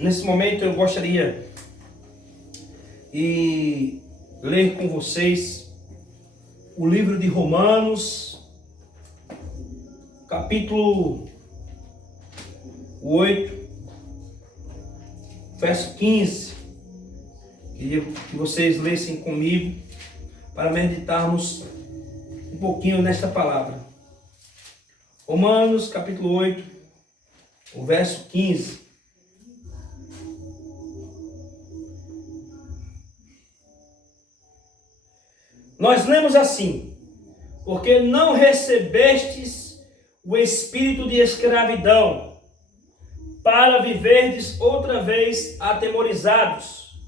Nesse momento eu gostaria de ler com vocês o livro de Romanos, capítulo 8, verso 15. Queria que vocês lessem comigo para meditarmos um pouquinho nesta palavra. Romanos, capítulo 8, o verso 15. Nós lemos assim: porque não recebestes o espírito de escravidão, para viverdes outra vez atemorizados,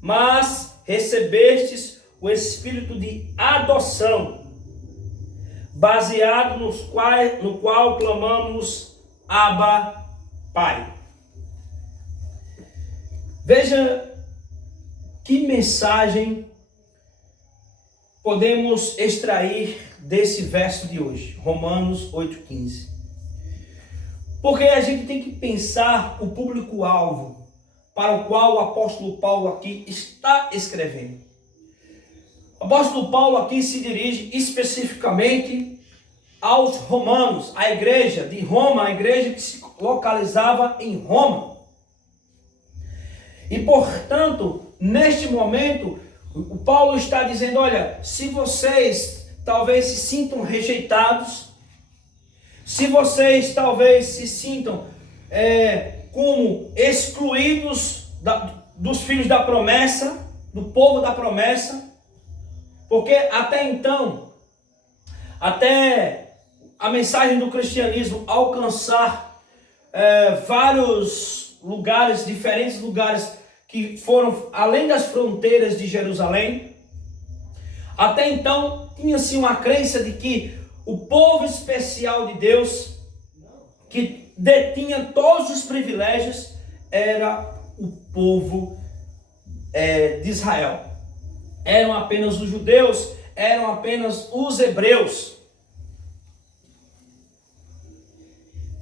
mas recebestes o espírito de adoção, baseado no qual clamamos Abba, Pai. Veja que mensagem podemos extrair desse verso de hoje, Romanos 8,15. Porque a gente tem que pensar o público-alvo para o qual o apóstolo Paulo aqui está escrevendo. O apóstolo Paulo aqui se dirige especificamente aos romanos, à igreja de Roma, a igreja que se localizava em Roma. E, portanto, neste momento, o Paulo está dizendo: olha, se vocês talvez se sintam rejeitados, se vocês talvez se sintam como excluídos dos filhos da promessa, do povo da promessa, porque até então, até a mensagem do cristianismo alcançar vários lugares, diferentes lugares que foram além das fronteiras de Jerusalém, até então tinha-se uma crença de que o povo especial de Deus, que detinha todos os privilégios, era o povo de Israel. Eram apenas os judeus, eram apenas os hebreus.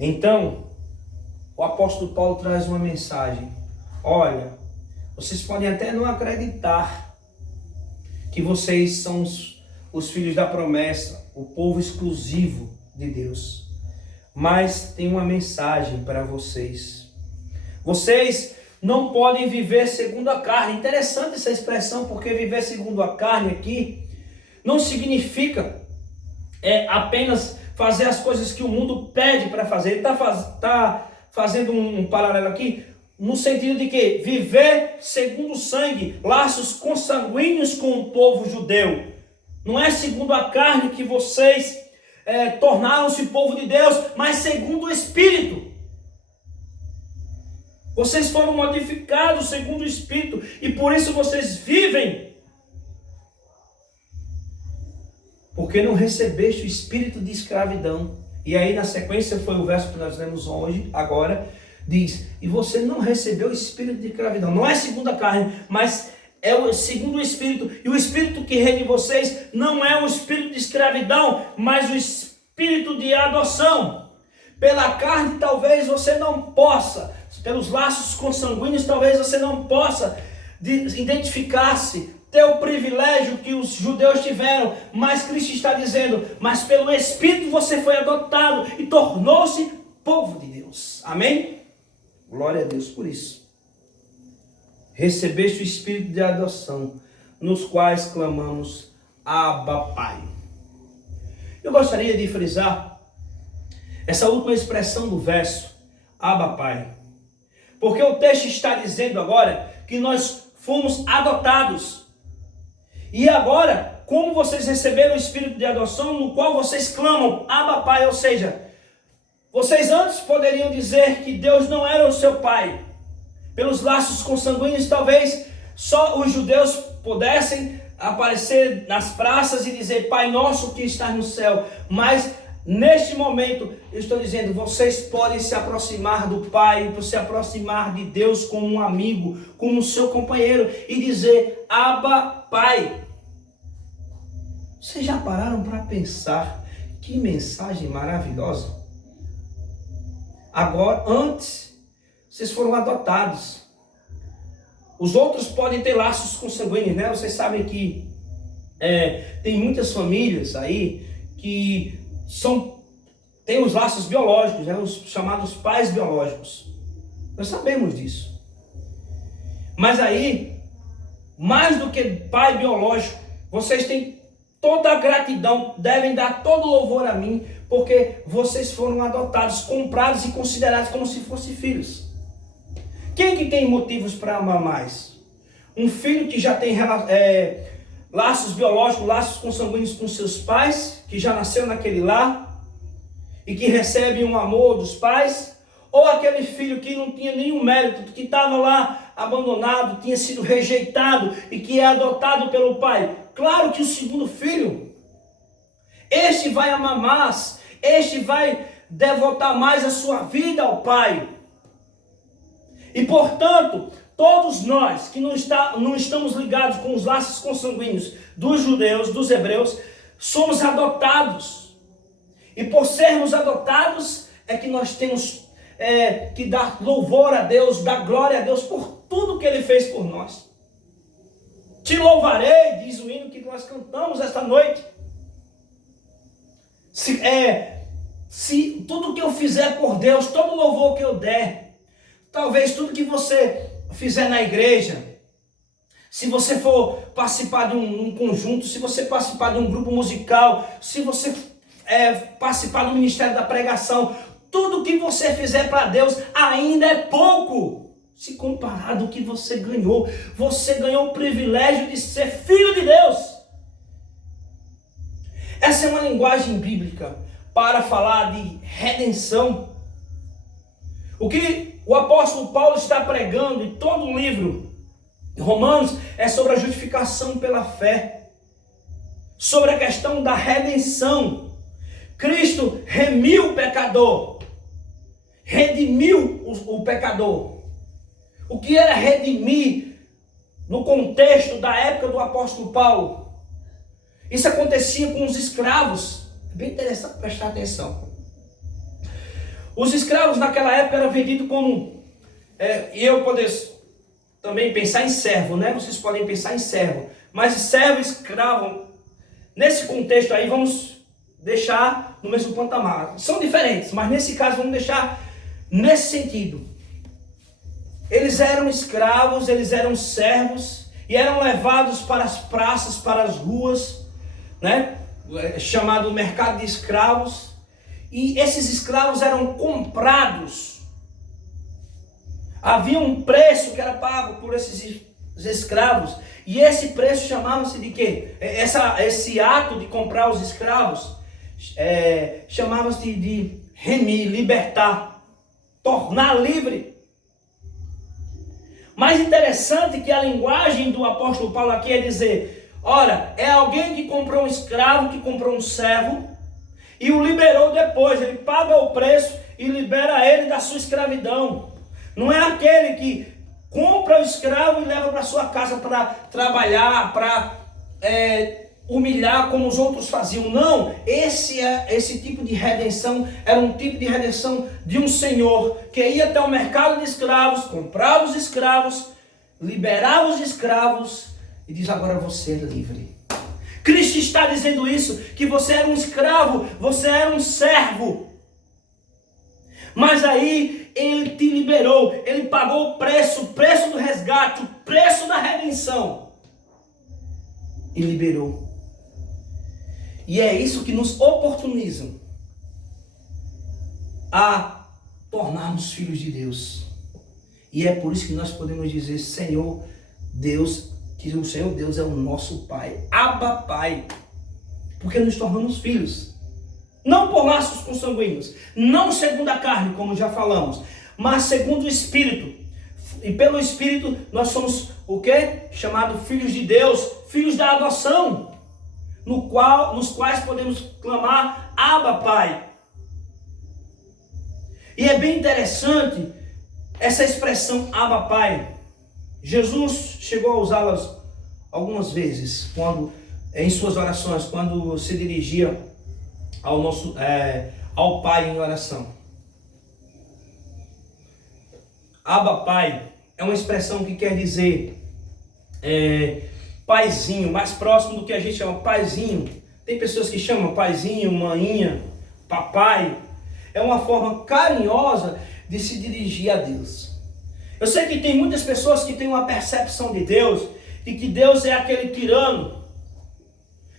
Então, o apóstolo Paulo traz uma mensagem: olha, vocês podem até não acreditar que vocês são os filhos da promessa, o povo exclusivo de Deus, mas tem uma mensagem para vocês. Vocês não podem viver segundo a carne. Interessante essa expressão, porque viver segundo a carne aqui não significa apenas fazer as coisas que o mundo pede para fazer. Ele está fazendo um paralelo aqui, no sentido de que viver segundo o sangue, laços consanguíneos com o povo judeu. Não é segundo a carne que vocês tornaram-se povo de Deus, mas segundo o Espírito. Vocês foram modificados segundo o Espírito, e por isso vocês vivem. Porque não recebeste o espírito de escravidão. E aí na sequência foi o verso que nós lemos hoje, agora, diz: e você não recebeu o espírito de escravidão. Não é segundo a carne, mas é segundo o Espírito. E o Espírito que reina em vocês não é o espírito de escravidão, mas o espírito de adoção. Pela carne talvez você não possa, pelos laços consanguíneos talvez você não possa identificar-se, ter o privilégio que os judeus tiveram, mas Cristo está dizendo: mas pelo Espírito você foi adotado e tornou-se povo de Deus. Amém? Glória a Deus por isso. Recebeste o espírito de adoção, nos quais clamamos Abba, Pai. Eu gostaria de frisar essa última expressão do verso, Abba, Pai, porque o texto está dizendo agora que nós fomos adotados. E agora, como vocês receberam o espírito de adoção, no qual vocês clamam Abba, Pai, ou seja, vocês antes poderiam dizer que Deus não era o seu pai. Pelos laços consanguíneos, talvez só os judeus pudessem aparecer nas praças e dizer: Pai nosso que estás no céu. Mas neste momento eu estou dizendo: vocês podem se aproximar do Pai, se aproximar de Deus como um amigo, como seu companheiro, e dizer: Abba, Pai. Vocês já pararam para pensar que mensagem maravilhosa? Agora, antes, Vocês foram adotados. Os outros podem ter laços consanguíneos, né? Vocês sabem que tem muitas famílias aí que têm os laços biológicos, né? Os chamados pais biológicos. Nós sabemos disso. Mas aí, mais do que pai biológico, vocês têm toda a gratidão, devem dar todo o louvor a mim, porque vocês foram adotados, comprados e considerados como se fossem filhos. Quem que tem motivos para amar mais? Um filho que já tem laços biológicos, laços consanguíneos com seus pais, que já nasceu naquele lar e que recebe um amor dos pais, ou aquele filho que não tinha nenhum mérito, que estava lá abandonado, tinha sido rejeitado e que é adotado pelo pai. Claro que o segundo filho, este vai amar mais, este vai devotar mais a sua vida ao pai. E portanto, todos nós que não estamos ligados com os laços consanguíneos dos judeus, dos hebreus, somos adotados. E por sermos adotados, é que nós temos que dar louvor a Deus, dar glória a Deus por tudo que Ele fez por nós. Te louvarei, diz o hino que nós cantamos esta noite. Se tudo que eu fizer por Deus, todo louvor que eu der, talvez tudo que você fizer na igreja, se você for participar de um conjunto, se você participar de um grupo musical, se você participar do ministério da pregação, tudo que você fizer para Deus ainda é pouco, se comparado ao que você ganhou. Você ganhou o privilégio de ser filho de Deus. Essa é uma linguagem bíblica para falar de redenção. O que o apóstolo Paulo está pregando em todo o livro de Romanos é sobre a justificação pela fé, sobre a questão da redenção. Cristo remiu o pecador, redimiu o pecador. O que era redimir no contexto da época do apóstolo Paulo? Isso acontecia com os escravos. É bem interessante prestar atenção. Os escravos naquela época eram vendidos como... e eu poderia também pensar em servo, né? Vocês podem pensar em servo. Mas servo e escravo, nesse contexto aí, vamos deixar no mesmo patamar. São diferentes, mas nesse caso vamos deixar nesse sentido. Eles eram escravos, eles eram servos e eram levados para as praças, para as ruas, né? Chamado mercado de escravos. E esses escravos eram comprados. Havia um preço que era pago por esses escravos. E esse preço chamava-se de quê? Esse ato de comprar os escravos chamava-se de remir, libertar, tornar livre. Mais interessante que a linguagem do apóstolo Paulo aqui é dizer, ora, é alguém que comprou um escravo, que comprou um servo, e o liberou depois, ele paga o preço e libera ele da sua escravidão. Não é aquele que compra o escravo e leva para sua casa para trabalhar, para humilhar como os outros faziam. Não, esse tipo de redenção era um tipo de redenção de um senhor que ia até o mercado de escravos, comprava os escravos, liberava os escravos e diz, agora você é livre. Cristo está dizendo isso, que você era um escravo, você era um servo. Mas aí Ele te liberou, Ele pagou o preço do resgate, o preço da redenção. E liberou. E é isso que nos oportuniza a tornarmos filhos de Deus. E é por isso que nós podemos dizer, Senhor Deus, que o Senhor Deus é o nosso Pai, Abba Pai, porque nos tornamos filhos, não por laços consanguíneos, não segundo a carne, como já falamos, mas segundo o Espírito, e pelo Espírito nós somos o quê? Chamados filhos de Deus, filhos da adoção, nos quais podemos clamar Abba Pai. E é bem interessante essa expressão Abba Pai. Jesus chegou a usá-las algumas vezes em suas orações, quando se dirigia ao Pai em oração. Abba Pai é uma expressão que quer dizer paizinho, mais próximo do que a gente chama paizinho. Tem pessoas que chamam paizinho, maninha, papai. É uma forma carinhosa de se dirigir a Deus. Eu sei que tem muitas pessoas que têm uma percepção de Deus, de que Deus é aquele tirano,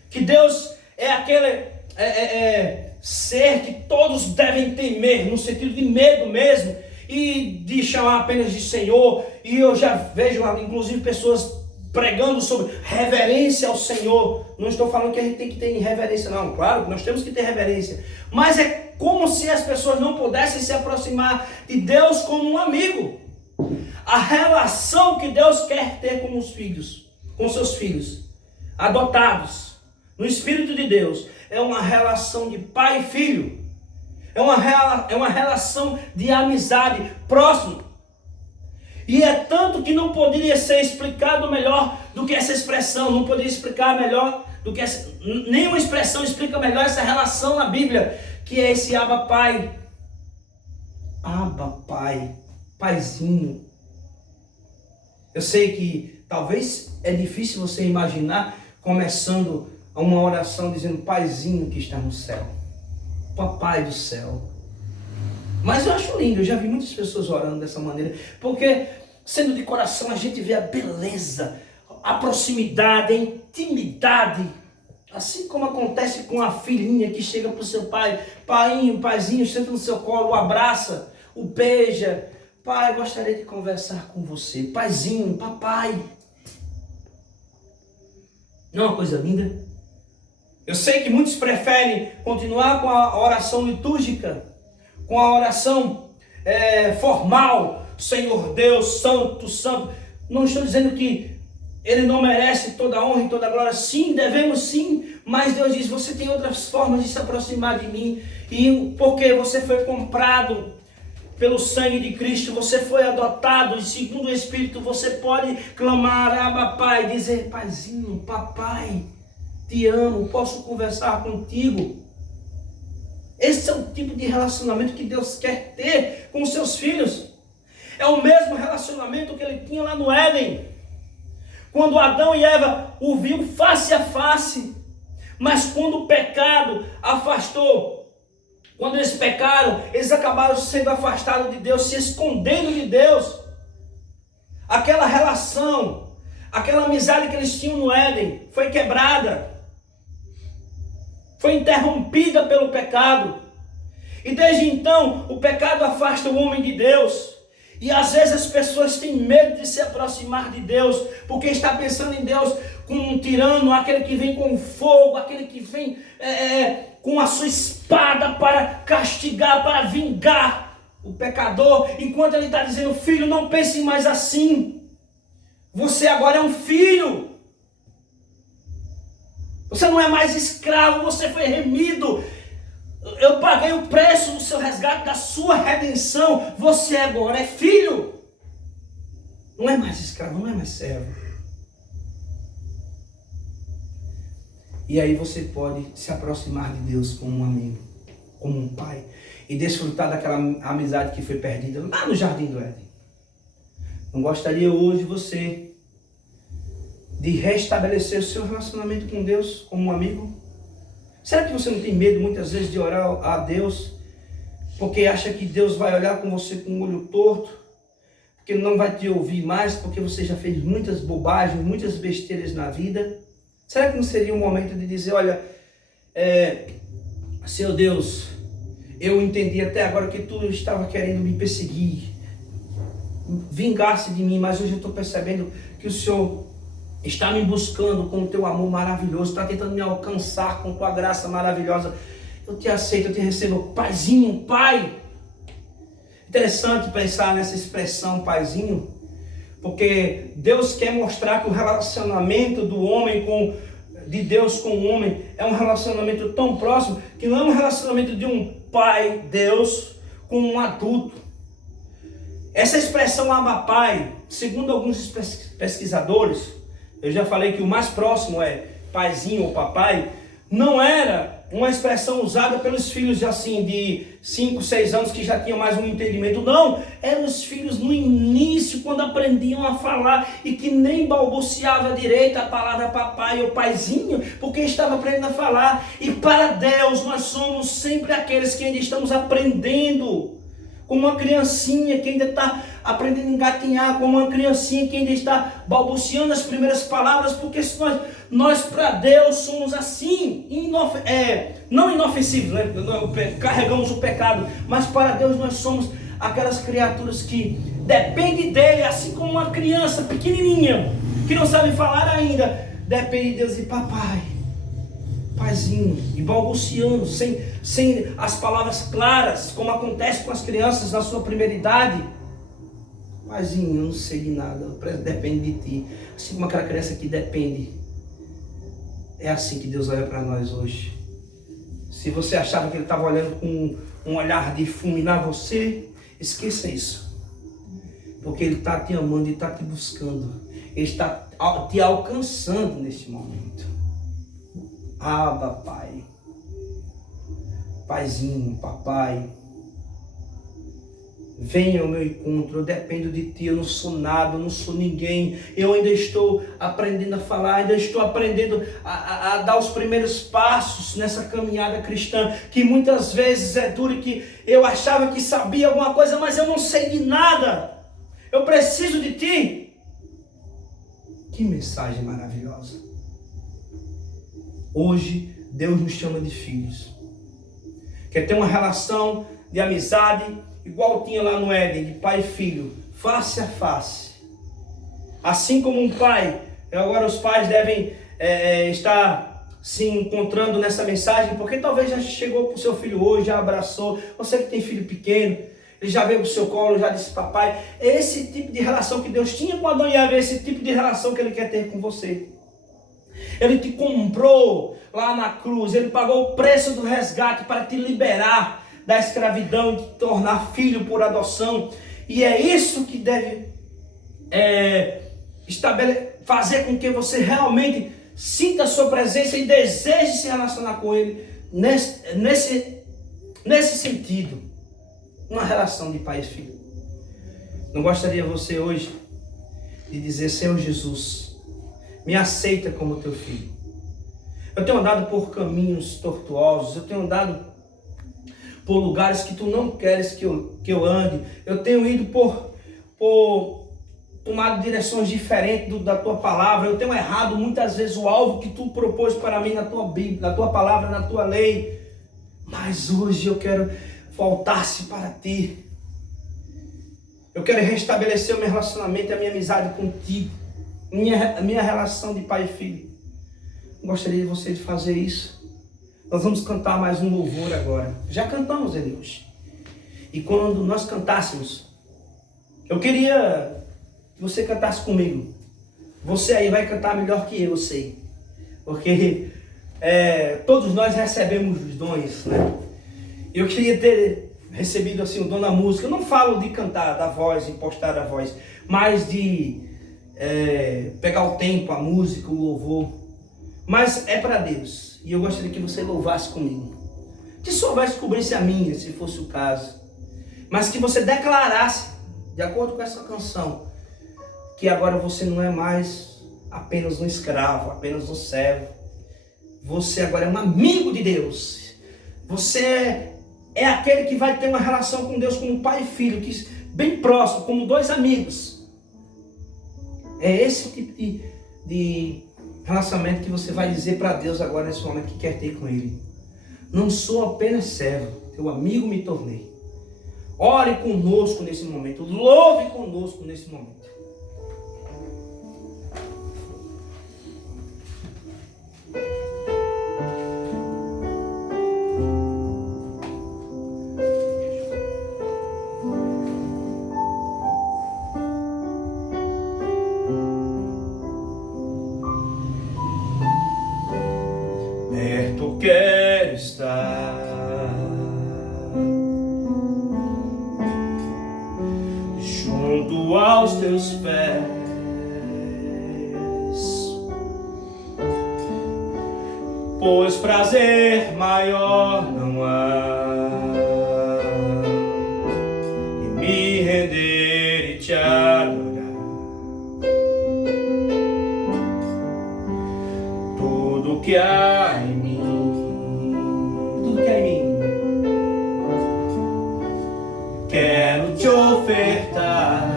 que Deus é aquele ser que todos devem temer, no sentido de medo mesmo, e de chamar apenas de Senhor. E eu já vejo, inclusive, pessoas pregando sobre reverência ao Senhor. Não estou falando que a gente tem que ter reverência, não. Claro que nós temos que ter reverência. Mas é como se as pessoas não pudessem se aproximar de Deus como um amigo. A relação que Deus quer ter com os filhos, com seus filhos, adotados, no Espírito de Deus, é uma relação de pai e filho. É uma relação de amizade próxima. E é tanto que não poderia ser explicado melhor do que essa expressão. Não poderia explicar melhor do que nenhuma expressão explica melhor essa relação na Bíblia, que é esse Abba Pai. Abba Pai, paizinho. Eu sei que talvez é difícil você imaginar começando uma oração dizendo paizinho que está no céu. Papai do céu. Mas eu acho lindo, eu já vi muitas pessoas orando dessa maneira, porque sendo de coração a gente vê a beleza, a proximidade, a intimidade, assim como acontece com a filhinha que chega para o seu pai, paiinho, paizinho, senta no seu colo, o abraça, o beija. Pai, gostaria de conversar com você. Paizinho, papai. Não é uma coisa linda? Eu sei que muitos preferem continuar com a oração litúrgica, com a oração formal, Senhor Deus, Santo, Santo. Não estou dizendo que Ele não merece toda a honra e toda a glória. Sim, devemos sim, mas Deus diz, você tem outras formas de se aproximar de mim. E porque você foi comprado pelo sangue de Cristo, você foi adotado, e segundo o Espírito você pode clamar, Abba Pai, dizer, paizinho, papai, te amo, posso conversar contigo. Esse é o tipo de relacionamento que Deus quer ter com os seus filhos. É o mesmo relacionamento que Ele tinha lá no Éden, quando Adão e Eva o viam face a face. Mas quando o pecado afastou, quando eles pecaram, eles acabaram sendo afastados de Deus, se escondendo de Deus. Aquela relação, aquela amizade que eles tinham no Éden foi quebrada, foi interrompida pelo pecado. E desde então, o pecado afasta o homem de Deus. E às vezes as pessoas têm medo de se aproximar de Deus, porque está pensando em Deus como um tirano, aquele que vem com fogo, aquele que vem com a sua espada para castigar, para vingar o pecador, enquanto ele está dizendo, filho, não pense mais assim. Você agora é um filho. Você não é mais escravo, você foi remido. Eu paguei o preço do seu resgate, da sua redenção. Você agora é filho. Não é mais escravo, não é mais servo. E aí você pode se aproximar de Deus como um amigo, como um pai, e desfrutar daquela amizade que foi perdida lá no Jardim do Éden. Não gostaria hoje você de restabelecer o seu relacionamento com Deus como um amigo? Será que você não tem medo muitas vezes de orar a Deus porque acha que Deus vai olhar com você com o olho torto, porque não vai te ouvir mais, porque você já fez muitas bobagens, muitas besteiras na vida? Será que não seria um momento de dizer, olha, Senhor Deus, eu entendi até agora que tu estava querendo me perseguir, vingar-se de mim, mas hoje eu estou percebendo que o Senhor está me buscando com o teu amor maravilhoso, está tentando me alcançar com tua graça maravilhosa. Eu te aceito, eu te recebo, paizinho, pai. Interessante pensar nessa expressão paizinho, porque Deus quer mostrar que o relacionamento do homem de Deus com o homem é um relacionamento tão próximo, que não é um relacionamento de um pai, Deus, com um adulto. Essa expressão Abba Pai, segundo alguns pesquisadores, eu já falei que o mais próximo é paizinho ou papai, não era uma expressão usada pelos filhos assim, de 5, 6 anos que já tinham mais um entendimento. Não, eram os filhos no início, quando aprendiam a falar e que nem balbuciava direito a palavra papai ou paizinho, porque estava aprendendo a falar. E para Deus nós somos sempre aqueles que ainda estamos aprendendo. Como uma criancinha que ainda está aprendendo a engatinhar, como uma criancinha que ainda está balbuciando as primeiras palavras, porque nós para Deus somos assim, não inofensivos, né? Carregamos o pecado, mas para Deus nós somos aquelas criaturas que dependem dele, assim como uma criança pequenininha, que não sabe falar ainda, depende de Deus e papai. Paizinho, e balbuciando, sem as palavras claras, como acontece com as crianças na sua primeira idade. Paizinho, eu não sei de nada, depende de ti. Assim como aquela criança que depende. É assim que Deus olha para nós hoje. Se você achava que Ele estava olhando com um olhar de fulminar você, esqueça isso. Porque Ele está te amando e está te buscando. Ele está te alcançando neste momento. Abba, Pai. Paizinho, papai. Venha ao meu encontro, eu dependo de ti, eu não sou nada, eu não sou ninguém. Eu ainda estou aprendendo a falar, ainda estou aprendendo a dar os primeiros passos nessa caminhada cristã, que muitas vezes é duro, que eu achava que sabia alguma coisa, mas eu não sei de nada. Eu preciso de ti. Que mensagem maravilhosa. Hoje, Deus nos chama de filhos. Quer ter uma relação de amizade, igual tinha lá no Éden, de pai e filho, face a face. Assim como um pai, agora os pais devem estar se encontrando nessa mensagem, porque talvez já chegou para o seu filho hoje, já abraçou. Você que tem filho pequeno, ele já veio para o seu colo, já disse papai. É esse tipo de relação que Deus tinha com Adão e Eva, é esse tipo de relação que Ele quer ter com você. Ele te comprou lá na cruz, Ele pagou o preço do resgate para te liberar da escravidão e te tornar filho por adoção. E é isso que deve fazer com que você realmente sinta a sua presença e deseje se relacionar com Ele nesse sentido, uma relação de pai e filho. Não gostaria você hoje de dizer: Senhor Jesus, me aceita como teu filho. Eu tenho andado por caminhos tortuosos, eu tenho andado por lugares que tu não queres que eu ande. Eu tenho ido tomado direções diferentes da tua palavra. Eu tenho errado muitas vezes o alvo que tu propôs para mim na tua Bíblia, na tua palavra, na tua lei. Mas hoje eu quero voltar-se para ti. Eu quero restabelecer o meu relacionamento, a minha amizade contigo, a minha relação de pai e filho. Gostaria de você de fazer isso. Nós vamos cantar mais um louvor agora. Já cantamos ele hoje. E quando nós cantássemos, eu queria que você cantasse comigo. Você aí vai cantar melhor que eu sei. Porque todos nós recebemos os dons, né? Eu queria ter recebido assim o dom da música. Eu não falo de cantar, da voz, impostar a voz, mas de pegar o tempo, a música, o louvor. Mas é para Deus. E eu gostaria que você louvasse comigo. Que sua voz cobrisse a minha, se fosse o caso. Mas que você declarasse, de acordo com essa canção, que agora você não é mais apenas um escravo, apenas um servo. Você agora é um amigo de Deus. Você é aquele que vai ter uma relação com Deus como pai e filho, que bem próximo, como dois amigos. É esse tipo de relacionamento que você vai dizer para Deus agora nesse momento que quer ter com Ele. Não sou apenas servo, teu amigo me tornei. Ore conosco nesse momento, louve conosco nesse momento. Perto quero estar, junto aos teus pés, pois prazer maior não há em me render e te adorar. Tudo que há em mim, tudo que há em mim, quero te ofertar.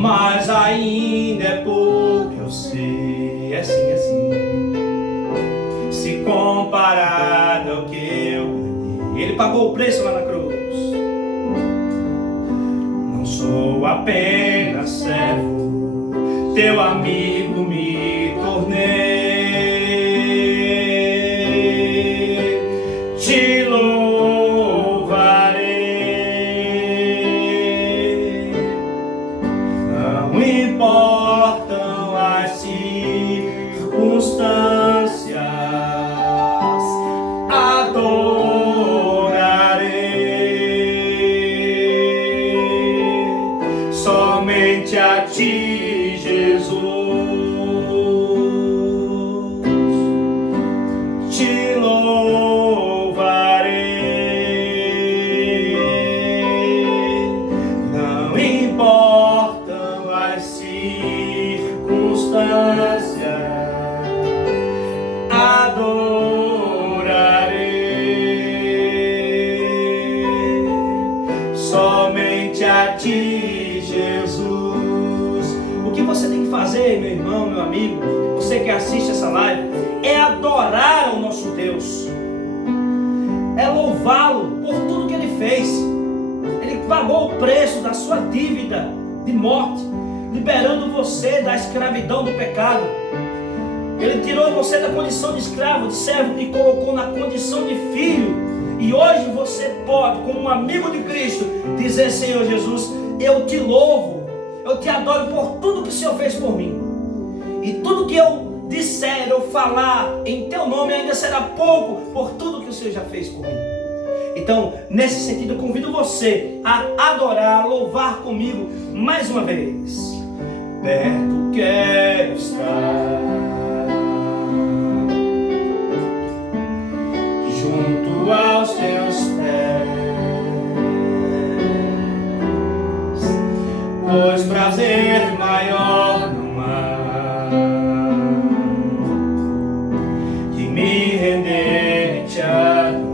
Mas ainda é pouco, eu sei, é assim, se comparado ao que eu ganhei. Ele pagou o preço lá na cruz. Não sou apenas servo, teu amigo me tornei. Te louvarei. Não importam as circunstâncias, adorarei somente a ti, Jesus. Te louvarei. Não importam as circunstâncias, adorarei somente a ti, Jesus. O que você tem que fazer, meu irmão, meu amigo, você que assiste essa live, é adorar o nosso Deus, é louvá-lo por tudo que Ele fez. Ele pagou o preço da sua dívida de morte, liberando você da escravidão do pecado. Ele tirou você da condição de escravo, de servo, e colocou na condição de filho. E hoje você pode, como um amigo de Cristo, dizer: Senhor Jesus, eu te louvo, eu te adoro por tudo que o Senhor fez por mim. E tudo que eu disser, eu falar em teu nome ainda será pouco por tudo que o Senhor já fez por mim. Então, nesse sentido, eu convido você a adorar, a louvar comigo mais uma vez. Perto quero estar, junto aos teus pés, pois prazer maior não há que me render e te adorar.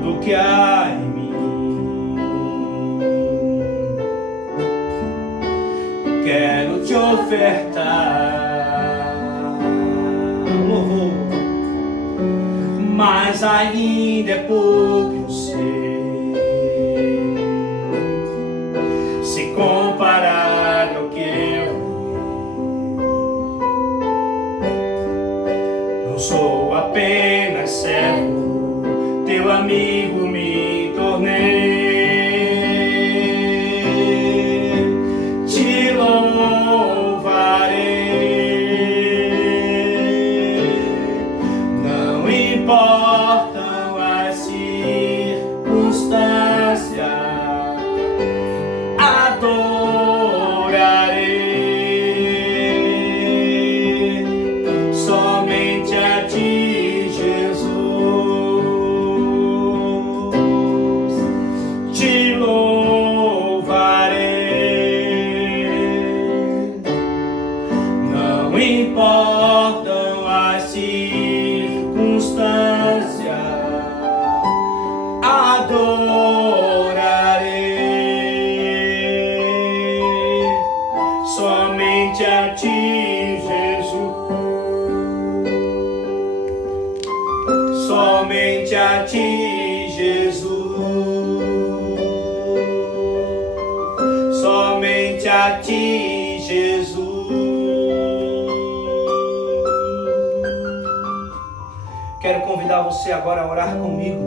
Tudo que há em mim, quero te ofertar louvor, mas ainda é pouco, eu sei, se comparar ao que eu não sou apenas servo, teu amigo me tornei. Te louvarei. Não importam as circunstâncias, adorarei somente a ti, Jesus. Te louvarei. Não importam as circunstâncias, adorarei somente a ti, Jesus. Somente a ti, Jesus. Somente a ti, Jesus. Quero convidar você agora a orar comigo,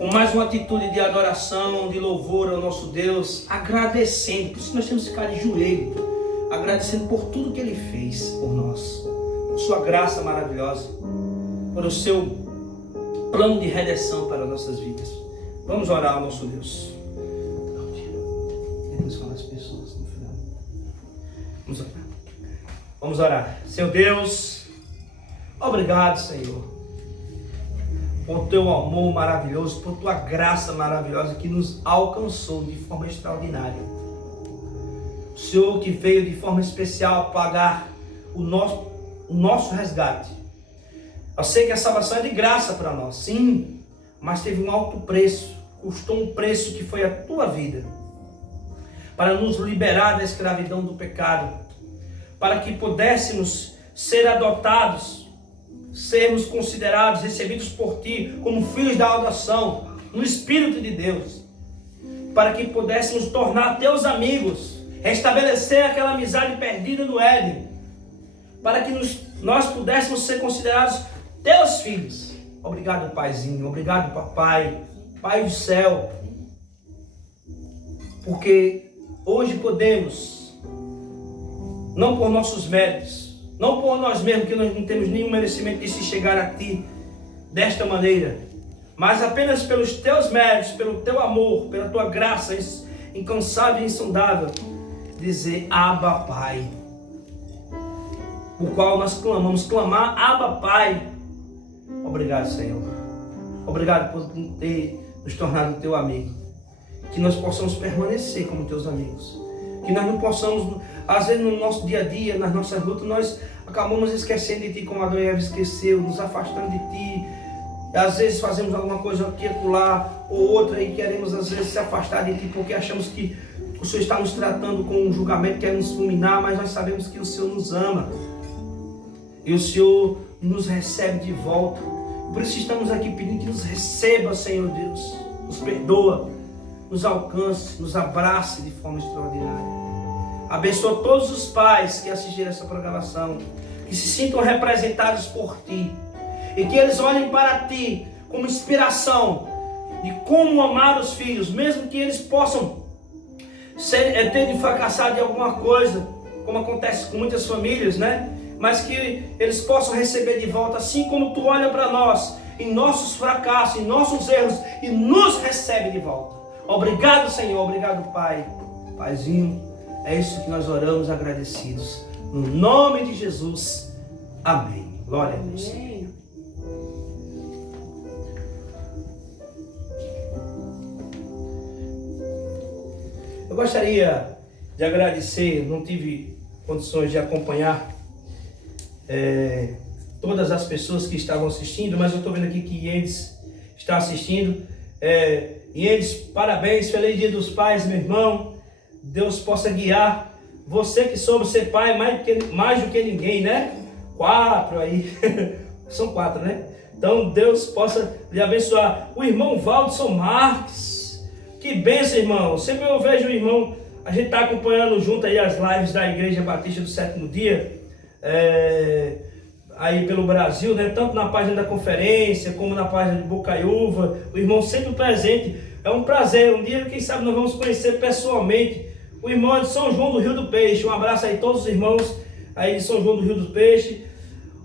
com mais uma atitude de adoração, de louvor ao nosso Deus, agradecendo. Por isso nós temos que ficar de joelho, agradecendo por tudo que Ele fez por nós, por sua graça maravilhosa, por o seu plano de redenção para nossas vidas. Vamos orar ao nosso Deus. podemos falar às pessoas no final. Vamos orar. Vamos orar. Seu Deus, obrigado, Senhor, por teu amor maravilhoso, por tua graça maravilhosa que nos alcançou de forma extraordinária. O Senhor que veio de forma especial pagar o nosso resgate. Eu sei que a salvação é de graça para nós, sim, mas teve um alto preço, custou um preço que foi a tua vida, para nos liberar da escravidão do pecado, para que pudéssemos ser adotados, sermos considerados, recebidos por ti como filhos da adoção, no Espírito de Deus, para que pudéssemos tornar teus amigos, restabelecer aquela amizade perdida no Éden, para que nós pudéssemos ser considerados teus filhos. Obrigado, Paizinho, obrigado, Papai, Pai do céu, porque hoje podemos, não por nossos méritos, não por nós mesmos, que nós não temos nenhum merecimento de se chegar a ti desta maneira, mas apenas pelos teus méritos, pelo teu amor, pela tua graça incansável e insondável, dizer Abba Pai, o qual nós clamar Abba Pai. Obrigado, Senhor, obrigado por ter nos tornado teu amigo, que nós possamos permanecer como teus amigos, que nós não possamos, às vezes no nosso dia a dia, nas nossas lutas, nós acabamos esquecendo de ti, como Adão e Eva esqueceu, nos afastando de ti. Às vezes fazemos alguma coisa aqui, acolá, ou outra, e queremos às vezes se afastar de ti, porque achamos que o Senhor está nos tratando com um julgamento, quer nos fulminar, mas nós sabemos que o Senhor nos ama, e o Senhor nos recebe de volta. Por isso estamos aqui pedindo que nos receba, Senhor Deus, nos perdoa, nos alcance, nos abrace de forma extraordinária. Abençoa todos os pais que assistiram essa programação, que se sintam representados por ti, e que eles olhem para ti como inspiração de como amar os filhos, mesmo que eles possam ter fracassado em alguma coisa, como acontece com muitas famílias, né? Mas que eles possam receber de volta, assim como tu olha para nós, em nossos fracassos, em nossos erros, e nos recebe de volta. Obrigado, Senhor, obrigado, Pai. Paizinho, é isso que nós oramos agradecidos. No nome de Jesus, amém. Glória a Deus. Amém. Eu gostaria de agradecer, não tive condições de acompanhar todas as pessoas que estavam assistindo, mas eu estou vendo aqui que Yendes está assistindo. Yendes, parabéns, feliz dia dos pais, meu irmão. Deus possa guiar você que soube ser pai mais do que ninguém, né? 4 aí, são 4, né? Então Deus possa lhe abençoar. O irmão Valdson Marques, que bênção, irmão. Sempre eu vejo o irmão, a gente está acompanhando junto aí as lives da Igreja Batista do Sétimo Dia, aí pelo Brasil, né? Tanto na página da conferência como na página de Bocaiúva, o irmão sempre presente. É um prazer, um dia quem sabe nós vamos conhecer pessoalmente o irmão de São João do Rio do Peixe. Um abraço aí a todos os irmãos aí de São João do Rio do Peixe.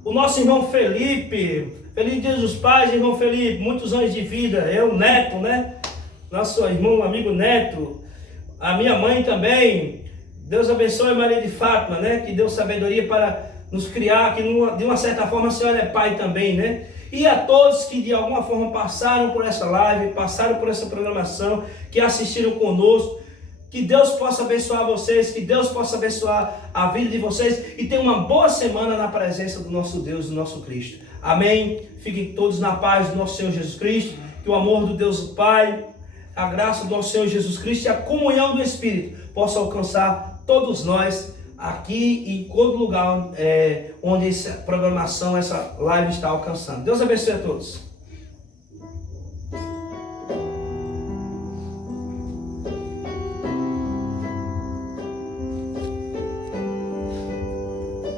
O nosso irmão Felipe, feliz dia dos pais, irmão Felipe, muitos anos de vida. O Neto, né? Nosso irmão, amigo Neto. A minha mãe também. Deus abençoe Maria de Fátima, né? Que deu sabedoria para nos criar, que de uma certa forma a senhora é pai também, né? E a todos que de alguma forma passaram por essa live, passaram por essa programação, que assistiram conosco, que Deus possa abençoar vocês, que Deus possa abençoar a vida de vocês e tenham uma boa semana na presença do nosso Deus, do nosso Cristo. Amém? Fiquem todos na paz do nosso Senhor Jesus Cristo, que o amor do Deus do Pai, a graça do nosso Senhor Jesus Cristo e a comunhão do Espírito possa alcançar todos nós aqui e em todo lugar onde essa programação, essa live está alcançando. Deus abençoe a todos.